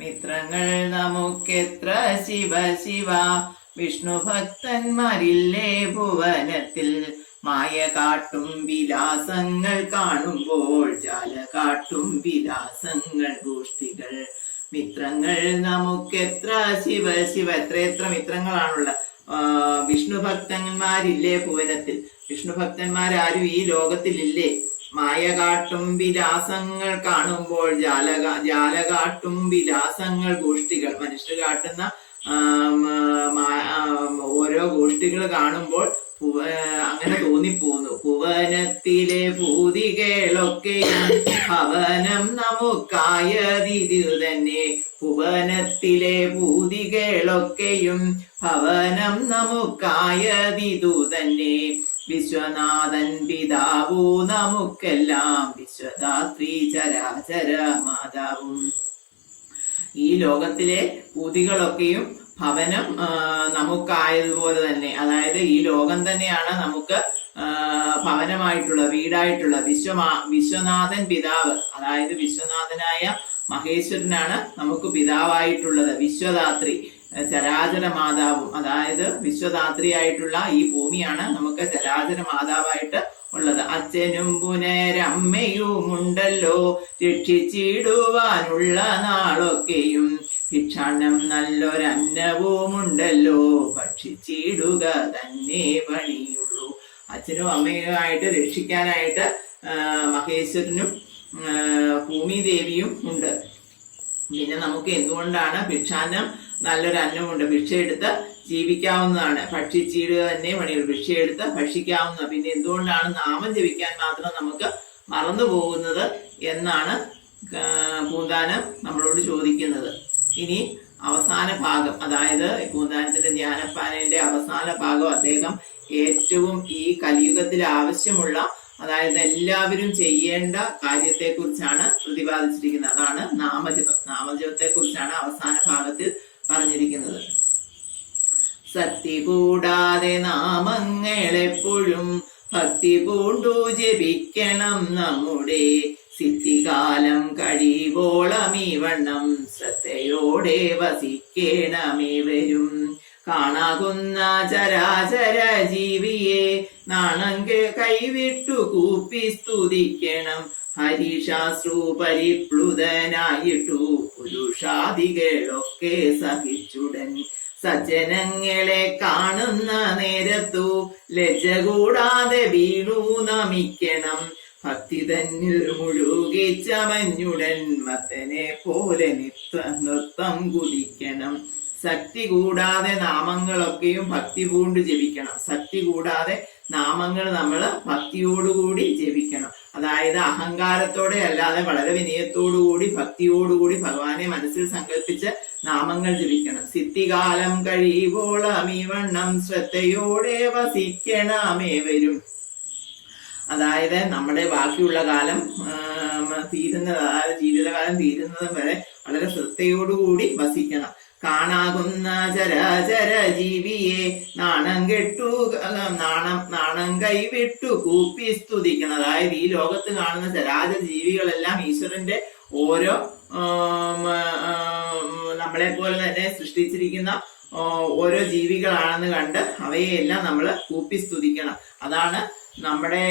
മിത്രങ്ങൾ നമുക്കെത്ര ശിവ ശിവ, വിഷ്ണു ഭക്തന്മാരില്ലേ ഭുവനത്തിൽ. മായ കാട്ടും വിലാസങ്ങൾ കാണുമ്പോൾ ജാല കാട്ടും വിലാസങ്ങൾ ഗോഷ്ഠികൾ. മിത്രങ്ങൾ നമുക്കെത്ര ശിവ ശിവ, എത്രയെത്ര മിത്രങ്ങളാണുള്ള. വിഷ്ണു ഭക്തന്മാരില്ലേ ഭുവനത്തിൽ, വിഷ്ണു ഭക്തന്മാരാരും ഈ ലോകത്തിലില്ലേ. മായ കാട്ടും വിലാസങ്ങൾ കാണുമ്പോൾ ജാല കാട്ടും വിലാസങ്ങൾ ഗോഷ്ഠികൾ. മനുഷ്യർ കാട്ടുന്ന ഓരോ ഗോഷ്ഠികൾ കാണുമ്പോൾ അങ്ങനെ തോന്നിപ്പോന്നു. ഭുവനത്തിലെ ഭൂതികളൊക്കെയും ഭവനം നമുക്കായതിരു തന്നെ. ഭുവനത്തിലെ ഭൂതികളൊക്കെയും ഭവനം നമുക്കായതിതു തന്നെ. വിശ്വനാഥൻ പിതാവു നമുക്കെല്ലാം, വിശ്വദാത്രി ചരാചര മാതാവും. ഈ ലോകത്തിലെ ഭൂതികളൊക്കെയും ഭവനം നമുക്കായതുപോലെ തന്നെ, അതായത് ഈ ലോകം തന്നെയാണ് നമുക്ക് ഭവനമായിട്ടുള്ള, വീടായിട്ടുള്ള. വിശ്വനാഥൻ പിതാവ്, അതായത് വിശ്വനാഥനായ മഹേശ്വരനാണ് നമുക്ക് പിതാവായിട്ടുള്ളത്. വിശ്വദാത്രി ചരാചര മാതാവും, അതായത് വിശ്വദാത്രിയായിട്ടുള്ള ഈ ഭൂമിയാണ് നമുക്ക് ചരാചര മാതാവായിട്ട് ഉള്ളത്. അച്ഛനും പുനരമ്മയുമുണ്ടല്ലോ, രക്ഷിച്ചിടുവാനുള്ള നാളൊക്കെയും. ഭിക്ഷാണ്ണം നല്ലൊരന്നവുമുണ്ടല്ലോ, ഭക്ഷിച്ചിടുക തന്നെ പണിയുള്ളൂ. അച്ഛനും അമ്മയുമായിട്ട് രക്ഷിക്കാനായിട്ട് മഹേശ്വരനും ഭൂമിദേവിയും ഉണ്ട്. പിന്നെ നമുക്ക് എന്തുകൊണ്ടാണ് ഭിക്ഷാന്നം, നല്ലൊരു അന്നമുണ്ട്, ഭിക്ഷയെടുത്ത് ജീവിക്കാവുന്നതാണ്. ഭക്ഷിച്ചിടുക തന്നെ പണിയുള്ളൂ, ഭിക്ഷയെടുത്ത് ഭക്ഷിക്കാവുന്ന. പിന്നെ എന്തുകൊണ്ടാണ് നാമം ജപിക്കാൻ മാത്രം നമുക്ക് മറന്നു പോകുന്നത് എന്നാണ് പൂന്താനം നമ്മളോട് ചോദിക്കുന്നത്. ഇനി അവസാന ഭാഗം, അതായത് പൂന്താനത്തിന്റെ ധ്യാനപ്പാനയുടെ അവസാന ഭാഗം അദ്ദേഹം ഏറ്റവും ഈ കലിയുഗത്തിൽ ആവശ്യമുള്ള, അതായത് എല്ലാവരും ചെയ്യേണ്ട കാര്യത്തെ കുറിച്ചാണ് പ്രതിപാദിച്ചിരിക്കുന്നത്. അതാണ് നാമജപം. നാമജപത്തെ കുറിച്ചാണ് അവസാന ഭാഗത്തിൽ പറഞ്ഞിരിക്കുന്നത്. സക്തി കൂടാതെ നാമങ്ങളെപ്പോഴും ഭക്തി പൂണ്ടു ജപിക്കണം നമ്മുടെ. സിദ്ധികാലം കഴിവോളമീവണ്ണം ശ്രദ്ധയോടെ വസിക്കേണമേവരും. കാണാകുന്ന ചരാചര ജീവിയെ നാണം കൈവിട്ടു കൂപ്പി സ്തുതിക്കണം. ഹരിശാസ്ത്രു പരിപ്ലുതനായിട്ടു പുരുഷാദികളൊക്കെ സഹിച്ചുടൻ. സജ്ജനങ്ങളെ കാണുന്ന നേരത്തു ലജ്ജ കൂടാതെ വീണു നമിക്കണം. ഭക്തി തന്നിൽ മുഴുകി ചമഞ്ഞുടൻ മത്തനെ പോലെ നൃത്തം കുതിക്കണം. ശക്തി കൂടാതെ നാമങ്ങളൊക്കെയും ഭക്തി പൂണ്ട് ജപിക്കണം. ശക്തി കൂടാതെ നാമങ്ങൾ നമ്മൾ ഭക്തിയോടുകൂടി ജപിക്കണം. അതായത് അഹങ്കാരത്തോടെ അല്ലാതെ വളരെ വിനയത്തോടുകൂടി ഭക്തിയോടുകൂടി ഭഗവാനെ മനസ്സിൽ സങ്കല്പിച്ച് നാമങ്ങൾ ജപിക്കണം. സിദ്ധികാലം കഴിയുവോളം ഈ വണ്ണം ശ്രദ്ധയോടെ വസിക്കണമേവരും. അതായത് നമ്മുടെ ബാക്കിയുള്ള കാലം തീരുന്നത്, അതായത് ജീവിതകാലം തീരുന്നത് വരെ വളരെ ശ്രദ്ധയോടുകൂടി വസിക്കണം. കാണാകുന്ന ചരാചര ജീവിയെ നാണം കൈവിട്ടു കൂപ്പി സ്തുതിക്കണം. അതായത് ഈ ലോകത്ത് കാണുന്ന ചരാചര ജീവികളെല്ലാം ഈശ്വരന്റെ ഓരോ നമ്മളെ പോലെ തന്നെ സൃഷ്ടിച്ചിരിക്കുന്ന ഓരോ ജീവികളാണെന്ന് കണ്ട് അവയെല്ലാം നമ്മൾ കൂപ്പി സ്തുതിക്കണം. അതാണ് നമ്മുടെ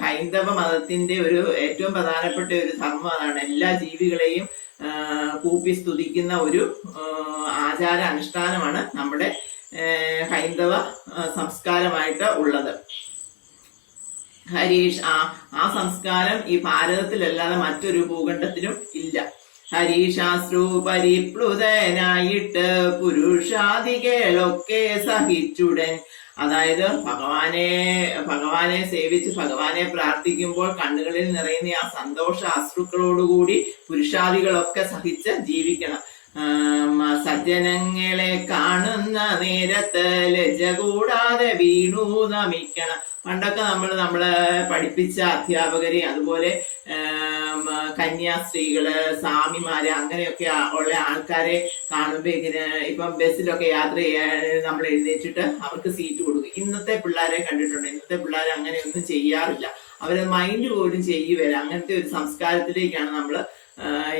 ഹൈന്ദവ മതത്തിന്റെ ഒരു ഏറ്റവും പ്രധാനപ്പെട്ട ഒരു ധർമ്മം. അതാണ് എല്ലാ ജീവികളെയും കൂപ്പി സ്തുതിക്കുന്ന ഒരു ആചാര അനുഷ്ഠാനമാണ് നമ്മുടെ ഹൈന്ദവ സംസ്കാരമായിട്ട് ഉള്ളത്. ഹരീഷ് ആ സംസ്കാരം ഈ ഭാരതത്തിലല്ലാതെ മറ്റൊരു ഭൂഖണ്ഡത്തിലും ഇല്ല. ഹരീശാസ്ത്രു പരിപ്ലുതനായിട്ട് പുരുഷാദികളൊക്കെ സഹിച്ചുടൻ. അതായത് ഭഗവാനെ സേവിച്ച് ഭഗവാനെ പ്രാർത്ഥിക്കുമ്പോൾ കണ്ണുകളിൽ നിറയുന്ന ആ സന്തോഷ അശ്രുക്കളോടുകൂടി പുരുഷാദികളൊക്കെ സഹിച്ച് ജീവിക്കണം. സജ്ജനങ്ങളെ കാണുന്ന നേരത്ത് ലജ്ജ കൂടാതെ വീണു നമിക്കണം. പണ്ടൊക്കെ നമ്മളെ പഠിപ്പിച്ച അധ്യാപകരെ, അതുപോലെ കന്യാസ്ത്രീകള്, സ്വാമിമാര്, അങ്ങനെയൊക്കെ ഉള്ള ആൾക്കാരെ കാണുമ്പോ ഇങ്ങനെ ഇപ്പം ബസ്സിലൊക്കെ യാത്ര ചെയ്യാൻ നമ്മൾ എഴുന്നേറ്റിട്ട് അവർക്ക് സീറ്റ് കൊടുക്കും. ഇന്നത്തെ പിള്ളേരെ കണ്ടിട്ടുണ്ട്. ഇന്നത്തെ പിള്ളേരെ അങ്ങനെയൊന്നും ചെയ്യാറില്ല. അവരെ മൈൻഡ് പോലും ചെയ്യുകയില്ല. അങ്ങനത്തെ ഒരു സംസ്കാരത്തിലേക്കാണ് നമ്മൾ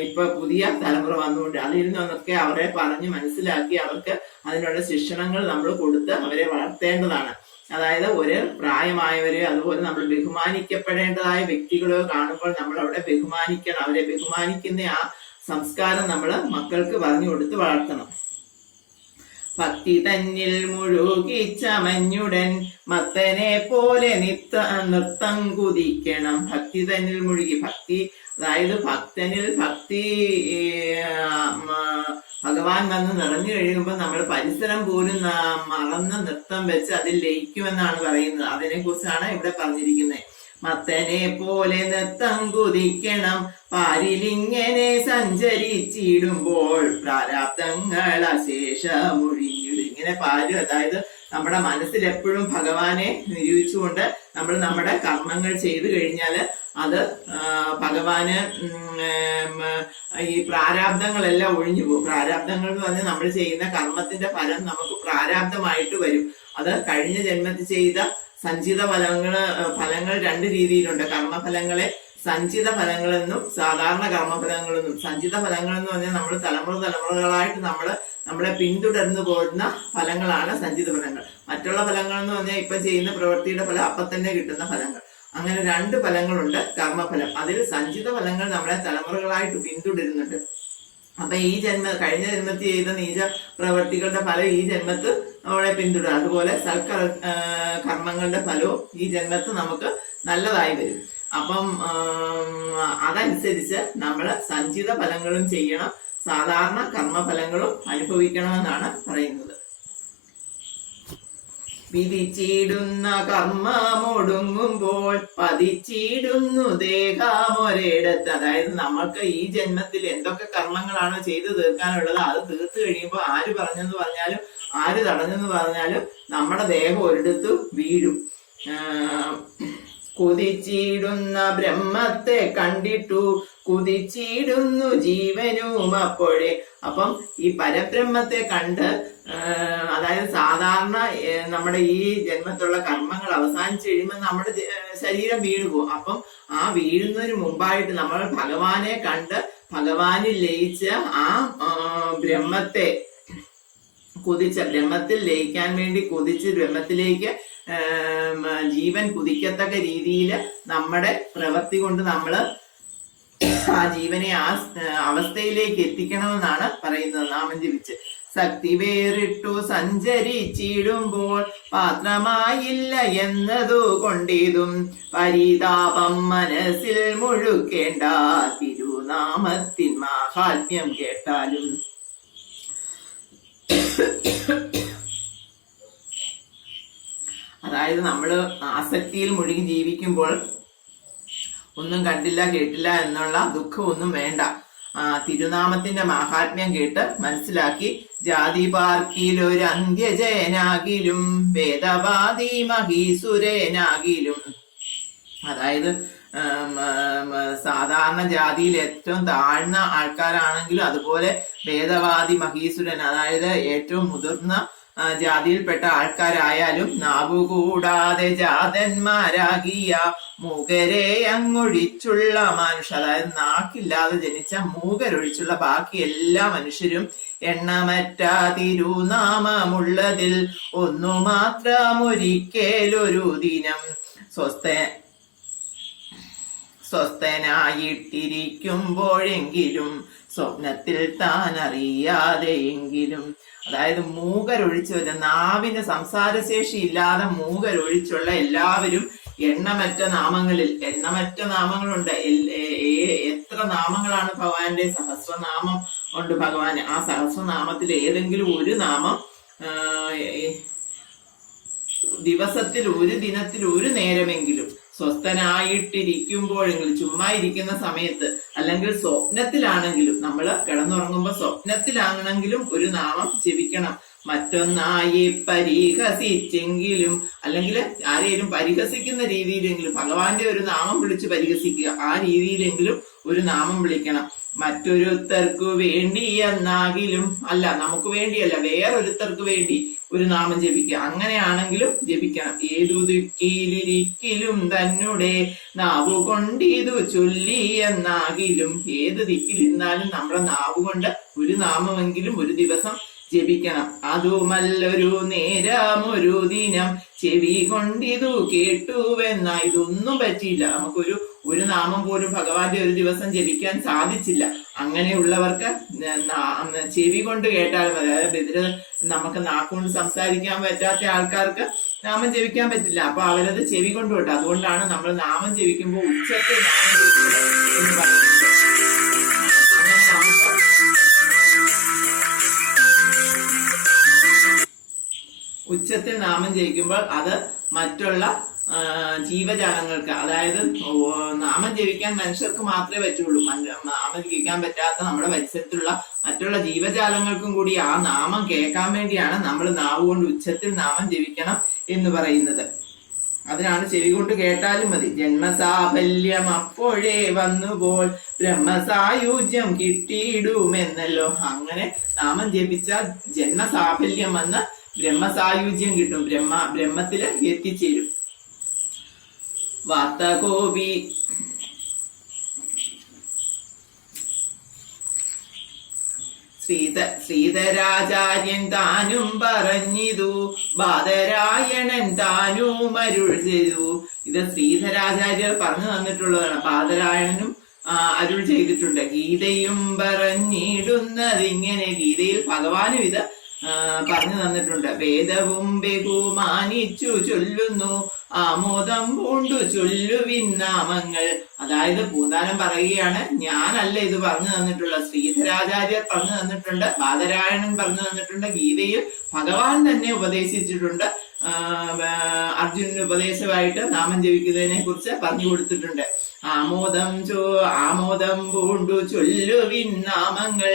ഇപ്പൊ പുതിയ തലമുറ വന്നുകൊണ്ട് അതിൽ നിന്നൊക്കെ അവരെ പറഞ്ഞ് മനസ്സിലാക്കി അവർക്ക് അതിനുള്ള ശിക്ഷണങ്ങൾ നമ്മൾ കൊടുത്ത് അവരെ വളർത്തേണ്ടതാണ്. അതായത് ഒരു പ്രായമായവരെ അതുപോലെ നമ്മൾ ബഹുമാനിക്കപ്പെടേണ്ടതായ വ്യക്തികളോ കാണുമ്പോൾ നമ്മൾ അവിടെ ബഹുമാനിക്കണം. അവരെ ബഹുമാനിക്കുന്ന ആ സംസ്കാരം നമ്മൾ മക്കൾക്ക് പറഞ്ഞു കൊടുത്ത് വളർത്തണം. ഭക്തി തന്നിൽ മുഴുകിച്ചമഞ്ഞുടൻ മത്തനെ പോലെ നൃത്തം കുതിക്കണം. ഭക്തി തന്നിൽ മുഴുകി, ഭക്തി അതായത് ഭക്തനിൽ ഭക്തി ഭഗവാൻ വന്ന് നിറഞ്ഞു കഴിയുമ്പോൾ നമ്മൾ പരിസരം പോലും മറന്ന് നൃത്തം വെച്ച് അതിൽ ലയിക്കുമെന്നാണ് പറയുന്നത്. അതിനെ കുറിച്ചാണ് ഇവിടെ പറഞ്ഞിരിക്കുന്നത്. മത്തനെ പോലെ നൃത്തം കുതിക്കണം പാരിലിങ്ങനെ സഞ്ചരിച്ചിടുമ്പോൾ പ്രാരാബ്ദങ്ങൾ അശേഷമൊഴിഞ്ഞിടും. ഇങ്ങനെ പാരും, അതായത് നമ്മുടെ മനസ്സിൽ എപ്പോഴും ഭഗവാനെ നിരൂപിച്ചുകൊണ്ട് നമ്മൾ നമ്മുടെ കർമ്മങ്ങൾ ചെയ്തു കഴിഞ്ഞാല് അത് ഭഗവാന് ഈ പ്രാരാബ്ദങ്ങളെല്ലാം ഒഴിഞ്ഞു പോകും. പ്രാരാബ്ദങ്ങൾ എന്ന് പറഞ്ഞാൽ നമ്മൾ ചെയ്യുന്ന കർമ്മത്തിന്റെ ഫലം നമുക്ക് പ്രാരാബ്ദമായിട്ട് വരും. അത് കഴിഞ്ഞ ജന്മത്തിൽ ചെയ്ത സഞ്ചിത ഫലങ്ങൾ രണ്ട് രീതിയിലുണ്ട്. കർമ്മഫലങ്ങളെ സഞ്ചിത ഫലങ്ങളെന്നും സാധാരണ കർമ്മഫലങ്ങളെന്നും. സഞ്ചിത ഫലങ്ങൾ എന്ന് പറഞ്ഞാൽ നമ്മൾ തലമുറകളായിട്ട് നമ്മളെ പിന്തുടർന്നു പോകുന്ന ഫലങ്ങളാണ് സഞ്ചിത ഫലങ്ങൾ. മറ്റുള്ള ഫലങ്ങൾ എന്ന് പറഞ്ഞാൽ ഇപ്പൊ ചെയ്യുന്ന പ്രവൃത്തിയുടെ ഫലം അപ്പൊ തന്നെ കിട്ടുന്ന ഫലങ്ങൾ. അങ്ങനെ രണ്ട് ഫലങ്ങളുണ്ട് കർമ്മഫലം. അതിൽ സഞ്ചിത ഫലങ്ങൾ നമ്മളെ തലമുറകളായിട്ട് പിന്തുടരുന്നുണ്ട്. അപ്പൊ ഈ കഴിഞ്ഞ ജന്മത്തിൽ ചെയ്ത നീച പ്രവൃത്തികളുടെ ഫലം ഈ ജന്മത്ത് നമ്മളെ പിന്തുടരും. അതുപോലെ കർമ്മങ്ങളുടെ ഫലവും ഈ ജന്മത്ത് നമുക്ക് നല്ലതായി വരും. അപ്പം അതനുസരിച്ച് നമ്മൾ സഞ്ചിത ഫലങ്ങളും ചെയ്യണം, സാധാരണ കർമ്മഫലങ്ങളും അനുഭവിക്കണമെന്നാണ് പറയുന്നത്. വിധിച്ചിടുന്ന കർമ്മമൊടുങ്ങുമ്പോൾ പതിച്ചിടുന്നു ദേഹമൊരിടത്ത്. അതായത് നമ്മൾക്ക് ഈ ജന്മത്തിൽ എന്തൊക്കെ കർമ്മങ്ങളാണോ ചെയ്തു തീർക്കാനുള്ളത് അത് തീർത്തു കഴിയുമ്പോൾ ആര് പറഞ്ഞെന്ന് പറഞ്ഞാലും ആര് തടഞ്ഞെന്ന് പറഞ്ഞാലും നമ്മുടെ ദേഹം ഒരിടത്ത് വീഴും. കുതിച്ചിടുന്ന ബ്രഹ്മത്തെ കണ്ടിട്ടു കുതിച്ചിടുന്നു ജീവനും അപ്പോഴേ. അപ്പം ഈ പരബ്രഹ്മത്തെ കണ്ട്, അതായത് സാധാരണ നമ്മുടെ ഈ ജന്മത്തിലുള്ള കർമ്മങ്ങൾ അവസാനിച്ചു കഴിയുമ്പോൾ നമ്മുടെ ശരീരം വീണുപോകും. അപ്പം ആ വീഴുന്നതിന് മുമ്പായിട്ട് നമ്മൾ ഭഗവാനെ കണ്ട് ഭഗവാനിൽ ലയിച്ച് ആ ബ്രഹ്മത്തെ ബ്രഹ്മത്തിൽ ലയിക്കാൻ വേണ്ടി കുതിച്ച് ബ്രഹ്മത്തിലേക്ക് ജീവൻ കുതിക്കത്തക്ക രീതിയിൽ നമ്മുടെ പ്രവൃത്തി കൊണ്ട് നമ്മള് ആ ജീവനെ ആ അവസ്ഥയിലേക്ക് എത്തിക്കണമെന്നാണ് പറയുന്നത്. നാമം ജപിച്ച് ശക്തി വേറിട്ടു സഞ്ചരിച്ചിടുമ്പോൾ പാത്രമായില്ല എന്നതു കൊണ്ടിതും പരിതാപം മനസ്സിൽ മുഴുക്കേണ്ട തിരുനാമത്തിൻ മാഹാത്മ്യം കേട്ടാലും. അതായത് നമ്മള് ആസക്തിയിൽ മുഴുകി ജീവിക്കുമ്പോൾ ഒന്നും കണ്ടില്ല കേട്ടില്ല എന്നുള്ള ദുഃഖമൊന്നും വേണ്ട. തിരുനാമത്തിന്റെ മാഹാത്മ്യം കേട്ട് മനസ്സിലാക്കി ജാതി പാർക്കിലൊരു അന്ത്യജയനാകിലും വേദവാദി മഹീസുരനാകിലും. അതായത് സാധാരണ ജാതിയിൽ ഏറ്റവും താഴ്ന്ന ആൾക്കാരാണെങ്കിലും അതുപോലെ വേദവാദി മഹീസുരൻ, അതായത് ഏറ്റവും മുതിർന്ന ജാതിയിൽപ്പെട്ട ആൾക്കാരായാലും നാവുകൂടാതെ ജാതന്മാരാകിയ മൂകരെ അങ്ങൊഴിച്ചുള്ള മനുഷ്യ, അതായത് നാക്കില്ലാതെ ജനിച്ച മൂകരൊഴിച്ചുള്ള ബാക്കി എല്ലാ മനുഷ്യരും എണ്ണമറ്റ തിരുനാമമുള്ളതിൽ ഒന്നു മാത്രമൊരിക്കലൊരു ദിനം സ്വസ്ഥനായിട്ടിരിക്കുമ്പോഴെങ്കിലും സ്വപ്നത്തിൽ താൻ അറിയാതെയെങ്കിലും. അതായത് മൂകരൊഴിച്ചുള്ള, നാവിന് സംസാരശേഷി ഇല്ലാതെ മൂകരൊഴിച്ചുള്ള എല്ലാവരും എണ്ണമറ്റ നാമങ്ങളുണ്ട്. എത്ര നാമങ്ങളാണ് ഭഗവാന്റെ? സഹസ്രനാമം ഉണ്ട് ഭഗവാന്. ആ സഹസ്രനാമത്തിൽ ഏതെങ്കിലും ഒരു നാമം ദിവസത്തിൽ ഒരു ദിനത്തിൽ ഒരു നേരമെങ്കിലും സ്വസ്ഥനായിട്ടിരിക്കുമ്പോഴെങ്കിലും, ചുമ്മാ ഇരിക്കുന്ന സമയത്ത്, അല്ലെങ്കിൽ സ്വപ്നത്തിലാണെങ്കിലും, നമ്മൾ കിടന്നുറങ്ങുമ്പോൾ സ്വപ്നത്തിലാണെങ്കിലും ഒരു നാമം ജപിക്കണം. മറ്റൊന്നായി പരിഹസിച്ചെങ്കിലും, അല്ലെങ്കിൽ ആരെയും പരിഹസിക്കുന്ന രീതിയിലെങ്കിലും ഭഗവാന്റെ ഒരു നാമം വിളിച്ച് പരിഹസിക്കുക. ആ രീതിയിലെങ്കിലും ഒരു നാമം വിളിക്കണം. മറ്റൊരുത്തർക്കു വേണ്ടി എന്നാകിലും, അല്ല നമുക്ക് വേണ്ടിയല്ല, വേറൊരുത്തർക്ക് വേണ്ടി, ഒരു നാമം ജപിക്കുക. അങ്ങനെയാണെങ്കിലും ജപിക്കണം. ഏതു ദിക്കിലിരിക്കലും തന്നെ നാവു കൊണ്ടിതു ചൊല്ലി എന്നാകിലും. ഏത് ദിക്കിലിരുന്നാലും നമ്മുടെ നാവ് കൊണ്ട് ഒരു നാമമെങ്കിലും ഒരു ദിവസം ജപിക്കണം. അതുമല്ലൊരു നേരമൊരു ദിനം ചെവി കൊണ്ടിതു കേട്ടുവെന്ന. ഇതൊന്നും പറ്റിയില്ല, ഒരു നാമം പോലും ഭഗവാന്റെ ഒരു ദിവസം ജപിക്കാൻ സാധിച്ചില്ല. അങ്ങനെയുള്ളവർക്ക് ചെവി കൊണ്ട് കേട്ടാലും മതി. അതായത് നമുക്ക് നാക്കുകൊണ്ട് സംസാരിക്കാൻ പറ്റാത്ത ആൾക്കാർക്ക് നാമം ജപിക്കാൻ പറ്റില്ല. അപ്പൊ അവരത് ചെവി കൊണ്ട് കേട്ടു. അതുകൊണ്ടാണ് നമ്മൾ നാമം ജപിക്കുമ്പോൾ ഉച്ചത്തിൽ നാമം ജപിക്കുന്നത് എന്ന് പറയുന്നത്. അങ്ങനെ നമുക്ക് ഉച്ചത്തിൽ നാമം ജപിക്കുമ്പോൾ അത് മറ്റുള്ള ജീവജാലങ്ങൾക്ക്, അതായത് നാമം ജപിക്കാൻ മനുഷ്യർക്ക് മാത്രമേ പറ്റുള്ളൂ. നാമം ജപിക്കാൻ പറ്റാത്ത നമ്മുടെ പരിസരത്തുള്ള മറ്റുള്ള ജീവജാലങ്ങൾക്കും കൂടി ആ നാമം കേൾക്കാൻ വേണ്ടിയാണ് നമ്മൾ നാവ് കൊണ്ട് ഉച്ചത്തിൽ നാമം ജപിക്കണം എന്ന് പറയുന്നത്. അതിനാണ് ചെവി കൊണ്ട് കേട്ടാലും മതി. ജന്മസാഫല്യം അപ്പോഴേ വന്നുപോൽ ബ്രഹ്മസായുജ്യം കിട്ടിയിടുമെന്നല്ലോ. അങ്ങനെ നാമം ജപിച്ചാൽ ജന്മസാഫല്യം വന്ന് ബ്രഹ്മസായുജ്യം കിട്ടും. ബ്രഹ്മത്തില് എത്തിച്ചേരും. വാർത്തകോപി ശ്രീധരാചാര്യൻ താനും പറഞ്ഞിതു, ബാദരായണൻ താനും അരുൾ ചെയ്തു. ഇത് ശ്രീധരാചാര്യർ പറഞ്ഞു തന്നിട്ടുള്ളതാണ്. ബാദരായണനും അരുൾ ചെയ്തിട്ടുണ്ട്. ഗീതയും പറഞ്ഞിടുന്നതിങ്ങനെ. ഗീതയിൽ ഭഗവാനും ഇത് പറഞ്ഞു തന്നിട്ടുണ്ട്. വേദവും ബഹുമാനിച്ചു ചൊല്ലുന്നു, ആമോദം പൂണ്ടു ചൊല്ലുവിൻ നാമങ്ങൾ. അതായത് പൂന്താനം പറയുകയാണ്, ഞാനല്ല ഇത് പറഞ്ഞു തന്നിട്ടുള്ള, ശ്രീധരാചാര്യർ പറഞ്ഞു തന്നിട്ടുണ്ട്, ബാദരായണൻ പറഞ്ഞു തന്നിട്ടുണ്ട്. ഗീതയിൽ ഭഗവാൻ തന്നെ ഉപദേശിച്ചിട്ടുണ്ട്. അർജുനന് ഉപദേശമായിട്ട് നാമം ജപിക്കുന്നതിനെ കുറിച്ച് പറഞ്ഞു കൊടുത്തിട്ടുണ്ട്. ആമോദം പൂണ്ടു ചൊല്ലുവിൻ നാമങ്ങൾ,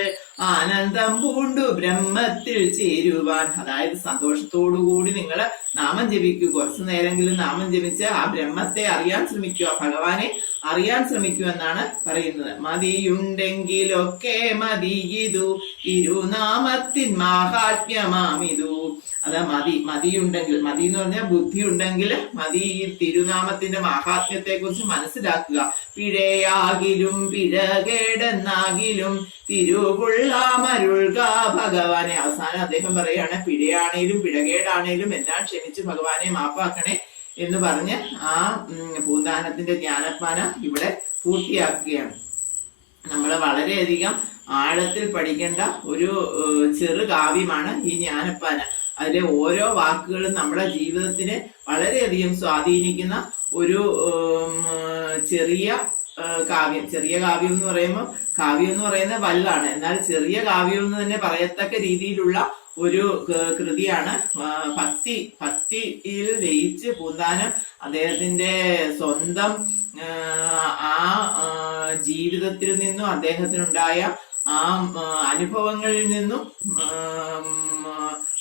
ആനന്ദം പൂണ്ടു ബ്രഹ്മത്തിൽ ചേരുവാൻ. അതായത് സന്തോഷത്തോടുകൂടി നിങ്ങൾ നാമം ജപിക്കൂ. കുറച്ചു നേരമെങ്കിലും നാമം ജപിച്ച് ആ ബ്രഹ്മത്തെ അറിയാൻ ശ്രമിക്കുക, ഭഗവാനെ അറിയാൻ ശ്രമിക്കൂ എന്നാണ് പറയുന്നത്. മതിയുണ്ടെങ്കിലൊക്കെ മതിയിതു തിരുനാമത്തിൻ മാഹാത്മ്യമാമിതു. അതാ മതിയുണ്ടെങ്കിൽ, മതി എന്ന് പറഞ്ഞാൽ ബുദ്ധി ഉണ്ടെങ്കിൽ മതി ഈ തിരുനാമത്തിന്റെ മാഹാത്മ്യത്തെ കുറിച്ച് മനസ്സിലാക്കുക. പിഴയാകിലും പിഴകേടെന്നാകിലും തിരുവുള്ളാമരുൾക ഭഗവാനെ. അവസാനം അദ്ദേഹം പറയാണ്, പിഴയാണേലും പിഴകേടാണേലും എല്ലാം ക്ഷമിച്ച് ഭഗവാനെ മാപ്പാക്കണേ എന്ന് പറഞ്ഞ് ആ പൂന്താനത്തിന്റെ ജ്ഞാനപ്പാന ഇവിടെ പൂർത്തിയാക്കുകയാണ്. നമ്മൾ വളരെയധികം ആഴത്തിൽ പഠിക്കേണ്ട ഒരു ചെറു കാവ്യമാണ് ഈ ജ്ഞാനപ്പാന. അതിലെ ഓരോ വാക്കുകളും നമ്മുടെ ജീവിതത്തിനെ വളരെയധികം സ്വാധീനിക്കുന്ന ഒരു ചെറിയ കാവ്യം. ചെറിയ കാവ്യം എന്ന് പറയുമ്പോൾ, കാവ്യം എന്ന് പറയുന്നത് വലുതാണ്, എന്നാൽ ചെറിയ കാവ്യം എന്ന് തന്നെ പറയത്തക്ക രീതിയിലുള്ള ഒരു കൃതിയാണ്. ഭക്തിയിൽ ലയിച്ച് പൂന്താനം അദ്ദേഹത്തിന്റെ സ്വന്തം ആ ജീവിതത്തിൽ നിന്നും അദ്ദേഹത്തിനുണ്ടായ ആ അനുഭവങ്ങളിൽ നിന്നും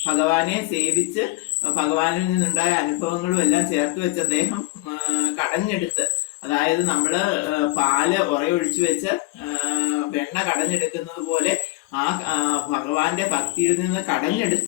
ഭഗവാനെ സേവിച്ച് ഭഗവാനിൽ നിന്നുണ്ടായ അനുഭവങ്ങളും എല്ലാം ചേർത്ത് വെച്ച് അദ്ദേഹം കടഞ്ഞെടുത്ത്, അതായത് നമ്മള് പാല് ഉറയൊഴിച്ചു വെച്ച് വെണ്ണ കടഞ്ഞെടുക്കുന്നത് പോലെ ആ ഭഗവാന്റെ ഭക്തിയിൽ നിന്ന് കടഞ്ഞെടുത്ത്